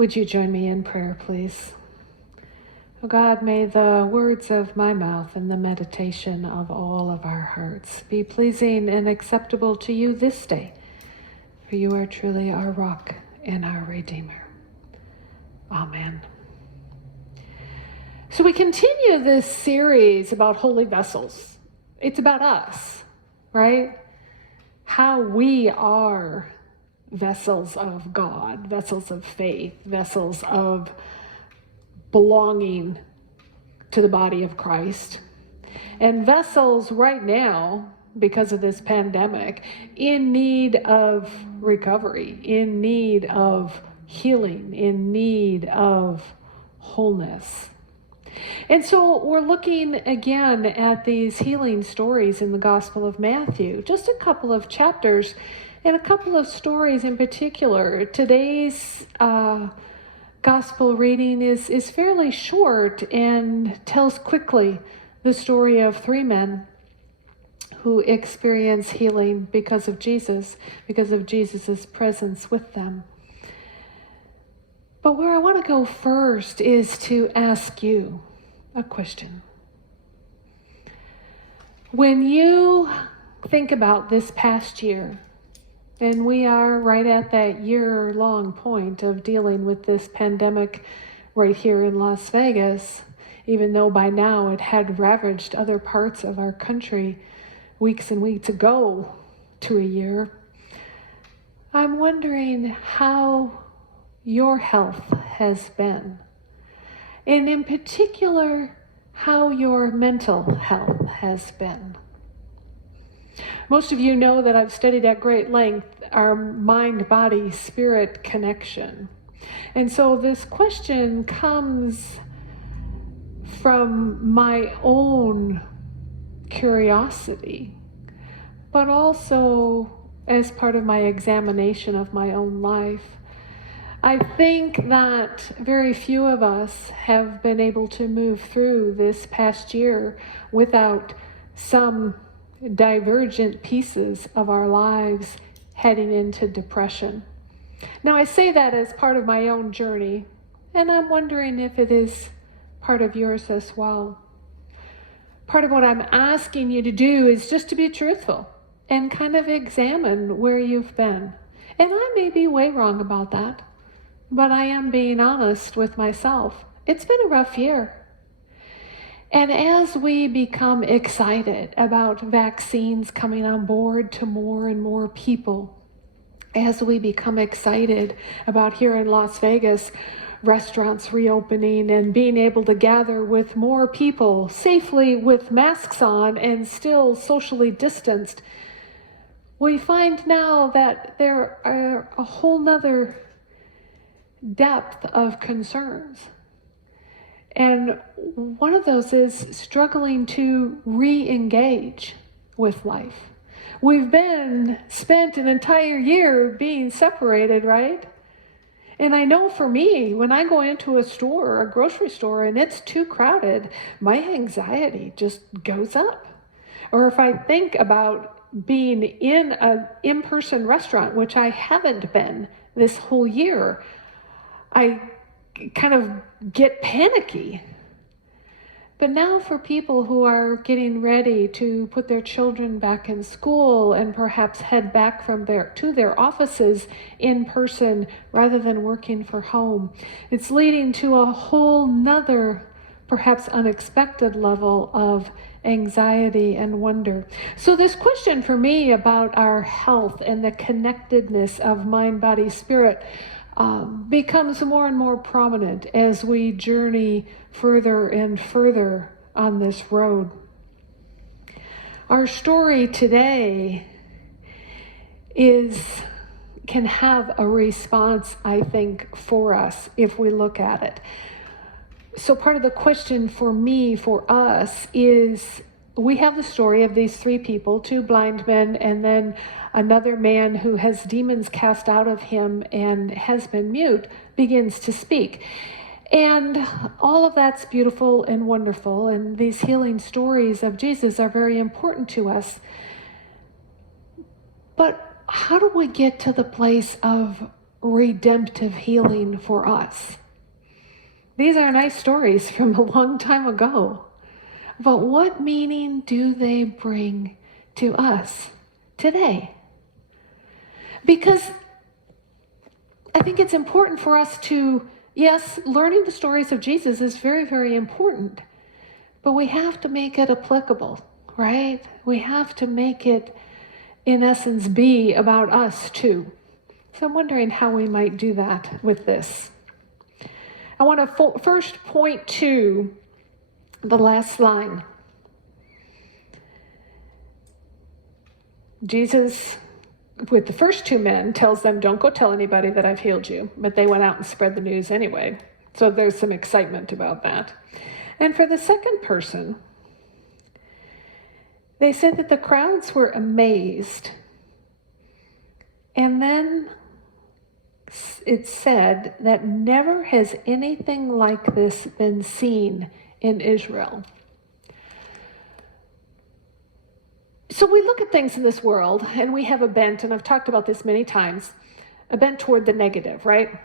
Would you join me in prayer, please? Oh God, may the words of my mouth and the meditation of all of our hearts be pleasing and acceptable to you this day, for you are truly our rock and our Redeemer. Amen. So we continue this series about holy vessels. It's about us, right? How we are vessels of God, vessels of faith, vessels of belonging to the body of Christ. And vessels right now, because of this pandemic, in need of recovery, in need of healing, in need of wholeness. And so we're looking again at these healing stories in the Gospel of Matthew, just a couple of chapters and a couple of stories in particular. Today's Gospel reading is fairly short and tells quickly the story of three men who experience healing because of Jesus' presence with them. But where I want to go first is to ask you a question. When you think about this past year, and we are right at that year-long point of dealing with this pandemic right here in Las Vegas, even though by now it had ravaged other parts of our country weeks and weeks ago to a year, I'm wondering how your health has been, and in particular, how your mental health has been. Most of you know that I've studied at great length our mind-body-spirit connection. And so this question comes from my own curiosity, but also as part of my examination of my own life. I think that very few of us have been able to move through this past year without some divergent pieces of our lives heading into depression. Now, I say that as part of my own journey, and I'm wondering if it is part of yours as well. Part of what I'm asking you to do is just to be truthful and kind of examine where you've been. And I may be way wrong about that, but I am being honest with myself. It's been a rough year. And as we become excited about vaccines coming on board to more and more people, as we become excited about here in Las Vegas, restaurants reopening and being able to gather with more people safely with masks on and still socially distanced, we find now that there are a whole nother depth of concerns. And one of those is struggling to re-engage with life. We've spent an entire year being separated, right? And I know for me, when I go into a store, a grocery store, and it's too crowded, my anxiety just goes up. Or if I think about being in an in-person restaurant, which I haven't been this whole year, I kind of get panicky. But now for people who are getting ready to put their children back in school and perhaps head back to their offices in person rather than working from home, it's leading to a whole nother, perhaps unexpected level of anxiety and wonder. So this question for me about our health and the connectedness of mind, body, spirit becomes more and more prominent as we journey further and further on this road. Our story today can have a response, I think, for us if we look at it. So part of the question for me, for us, is we have the story of these three people, two blind men, and then another man who has demons cast out of him and has been mute, begins to speak. And all of that's beautiful and wonderful, and these healing stories of Jesus are very important to us. But how do we get to the place of redemptive healing for us. These are nice stories from a long time ago. But what meaning do they bring to us today? Because I think it's important for us to, yes, learning the stories of Jesus is very, very important. But we have to make it applicable, right? We have to make it, in essence, be about us too. So I'm wondering how we might do that with this. I want to first point to the last line. Jesus, with the first two men, tells them, don't go tell anybody that I've healed you. But they went out and spread the news anyway. So there's some excitement about that. And for the second person, they said that the crowds were amazed. And then it said that never has anything like this been seen in Israel. So we look at things in this world and we have a bent, and I've talked about this many times, a bent toward the negative, right?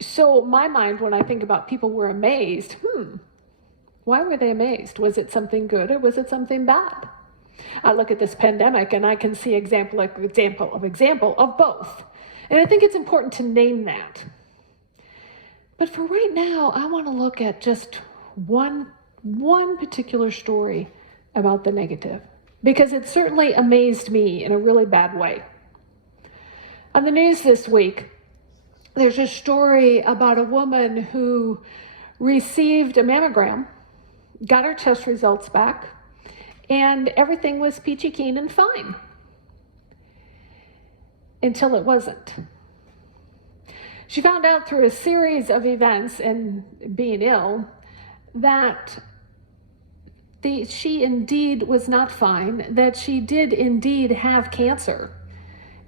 So my mind, when I think about people were amazed, why were they amazed? Was it something good or was it something bad? I look at this pandemic and I can see example of both. And I think it's important to name that. But for right now, I want to look at just one particular story about the negative, because it certainly amazed me in a really bad way. On the news this week, there's a story about a woman who received a mammogram, got her test results back, and everything was peachy keen and fine. Until it wasn't. She found out through a series of events and being ill that she indeed was not fine, that she did indeed have cancer.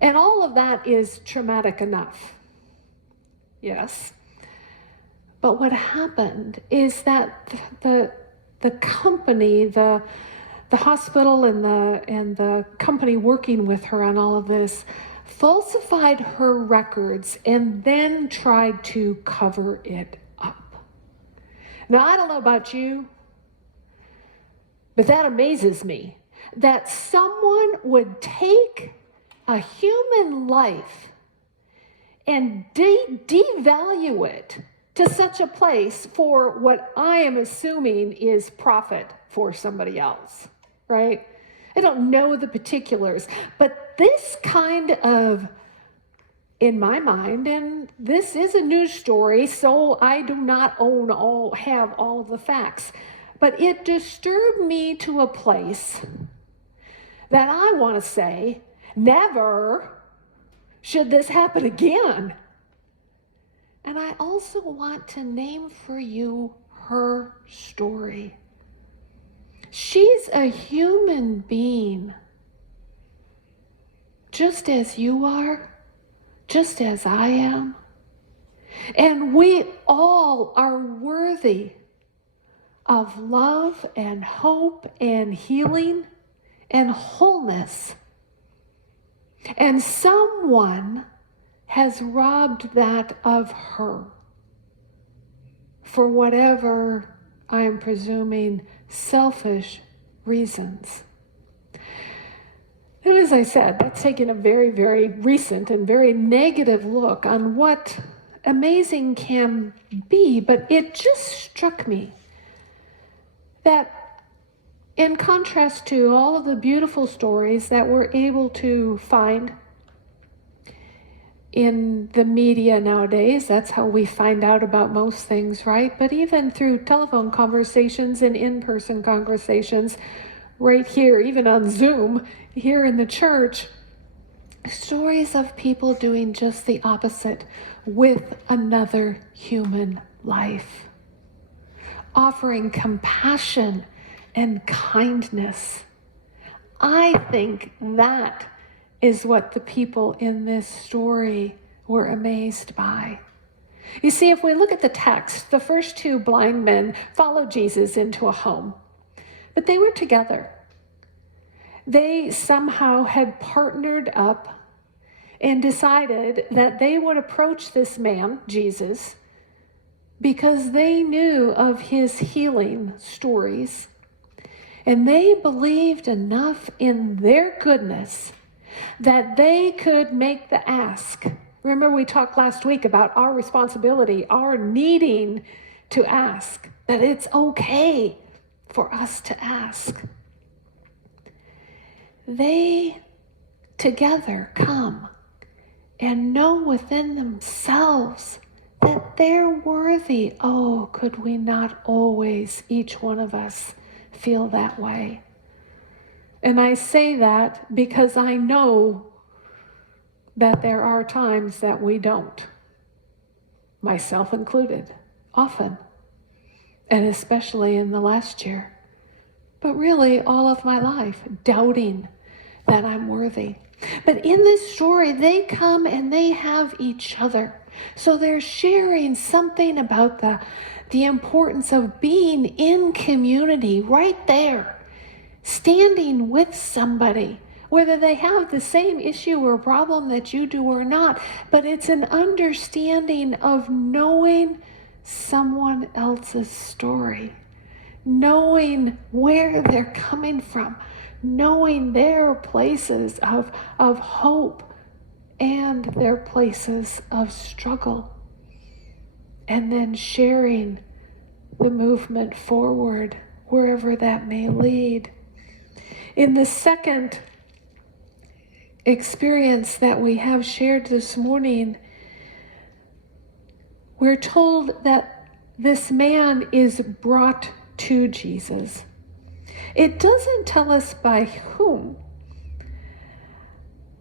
And all of that is traumatic enough. Yes. But what happened is that the company, the hospital and the company working with her on all of this falsified her records and then tried to cover it up. Now, I don't know about you, but that amazes me, that someone would take a human life and devalue it to such a place for what I am assuming is profit for somebody else, right? I don't know the particulars, but this kind of, in my mind, and this is a news story, so I do not have all of the facts, but it disturbed me to a place that I want to say, never should this happen again. And I also want to name for you her story. She's a human being, just as you are, just as I am. And we all are worthy of love and hope and healing and wholeness. And someone has robbed that of her for whatever, I am presuming, selfish reasons. And as I said, that's taken a very, very recent and very negative look on what amazing can be, but it just struck me that in contrast to all of the beautiful stories that we're able to find in the media nowadays, that's how we find out about most things, right? But even through telephone conversations and in-person conversations, right here, even on Zoom, here in the church, stories of people doing just the opposite with another human life, offering compassion and kindness. I think that is what the people in this story were amazed by. You see, if we look at the text, the first two blind men followed Jesus into a home, but they were together. They somehow had partnered up and decided that they would approach this man, Jesus, because they knew of his healing stories. And they believed enough in their goodness that they could make the ask. Remember, we talked last week about our responsibility, our needing to ask, that it's okay for us to ask. They together come and know within themselves that they're worthy. Oh, could we not always, each one of us, feel that way? And I say that because I know that there are times that we don't, myself included, often, and especially in the last year, but really all of my life, doubting that I'm worthy. But in this story, they come and they have each other. So they're sharing something about the importance of being in community right there, standing with somebody, whether they have the same issue or problem that you do or not. But it's an understanding of knowing someone else's story, knowing where they're coming from, knowing their places of hope and their places of struggle, and then sharing the movement forward wherever that may lead. In the second experience that we have shared this morning, we're told that this man is brought to Jesus. It doesn't tell us by whom,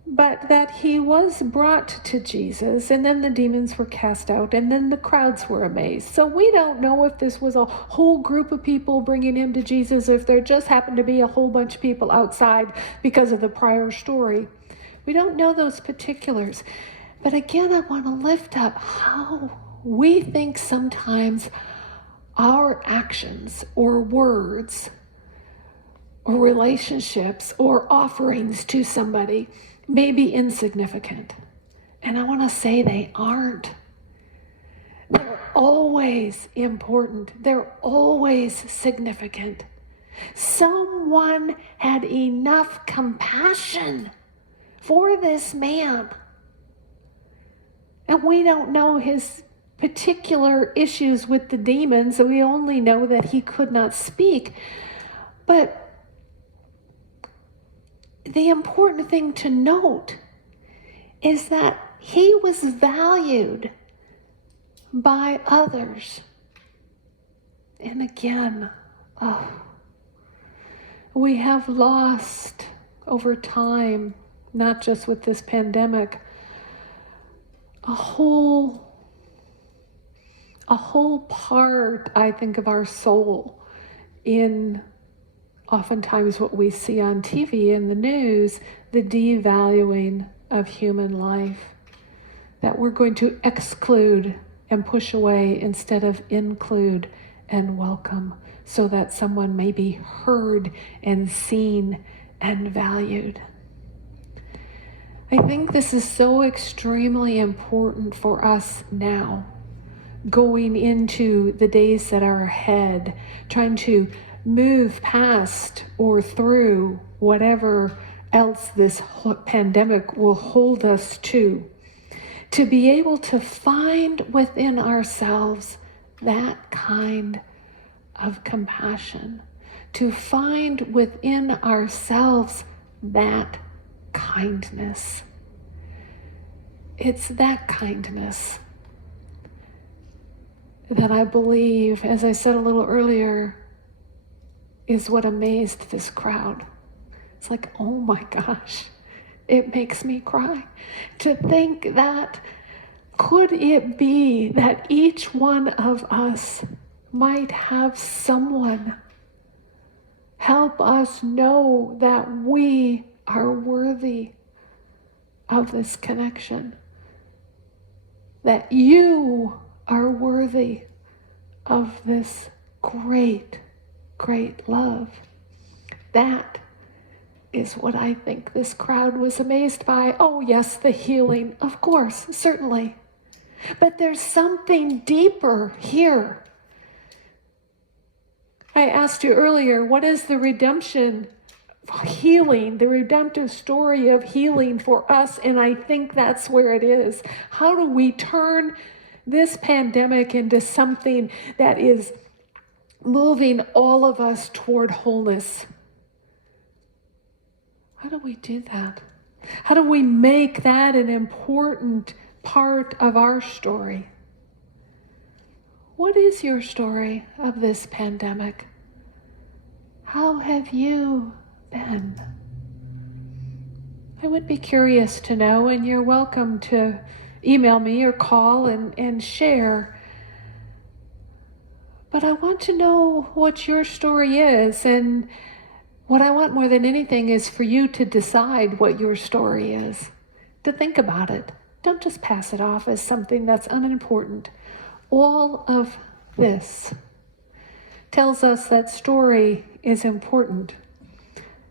but that he was brought to Jesus, and then the demons were cast out, and then the crowds were amazed. So we don't know if this was a whole group of people bringing him to Jesus, or if there just happened to be a whole bunch of people outside because of the prior story. We don't know those particulars. But again, I want to lift up how we think sometimes our actions or words or relationships or offerings to somebody may be insignificant. And I want to say they aren't. They're always important. They're always significant. Someone had enough compassion for this man. And we don't know his particular issues with the demons. We only know that he could not speak. But the important thing to note is that he was valued by others. And again, we have lost over time, not just with this pandemic, a whole part, I think, of our soul in oftentimes what we see on TV and the news, the devaluing of human life, that we're going to exclude and push away instead of include and welcome, so that someone may be heard and seen and valued. I think this is so extremely important for us now, going into the days that are ahead, trying to move past or through whatever else this pandemic will hold us to be able to find within ourselves that kind of compassion, to find within ourselves that kindness. It's that kindness that I believe, as I said a little earlier, is what amazed this crowd. It's like, oh my gosh, it makes me cry to think that could it be that each one of us might have someone help us know that we are worthy of this connection, that you are worthy of this great love. That is what I think this crowd was amazed by. Oh, yes, the healing, of course, certainly. But there's something deeper here. I asked you earlier, what is the redemption healing, the redemptive story of healing for us? And I think that's where it is. How do we turn this pandemic into something that is moving all of us toward wholeness? How do we do that? How do we make that an important part of our story? What is your story of this pandemic? How have you been? I would be curious to know, and you're welcome to email me or call and share. But I want to know what your story is, and what I want more than anything is for you to decide what your story is, to think about it. Don't just pass it off as something that's unimportant. All of this tells us that story is important.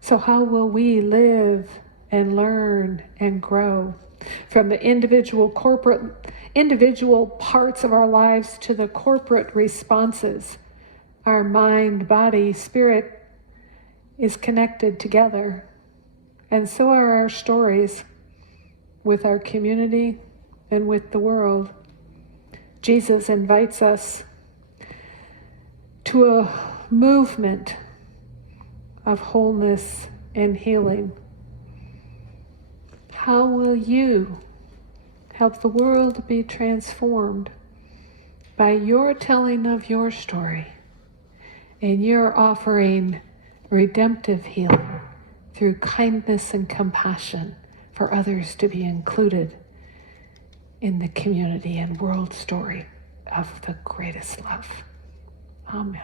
So how will we live and learn and grow from the individual parts of our lives to the corporate responses? Our mind, body, spirit is connected together, and so are our stories with our community and with the world. Jesus invites us to a movement of wholeness and healing. How will you help the world be transformed by your telling of your story and your offering redemptive healing through kindness and compassion for others to be included in the community and world story of the greatest love? Amen.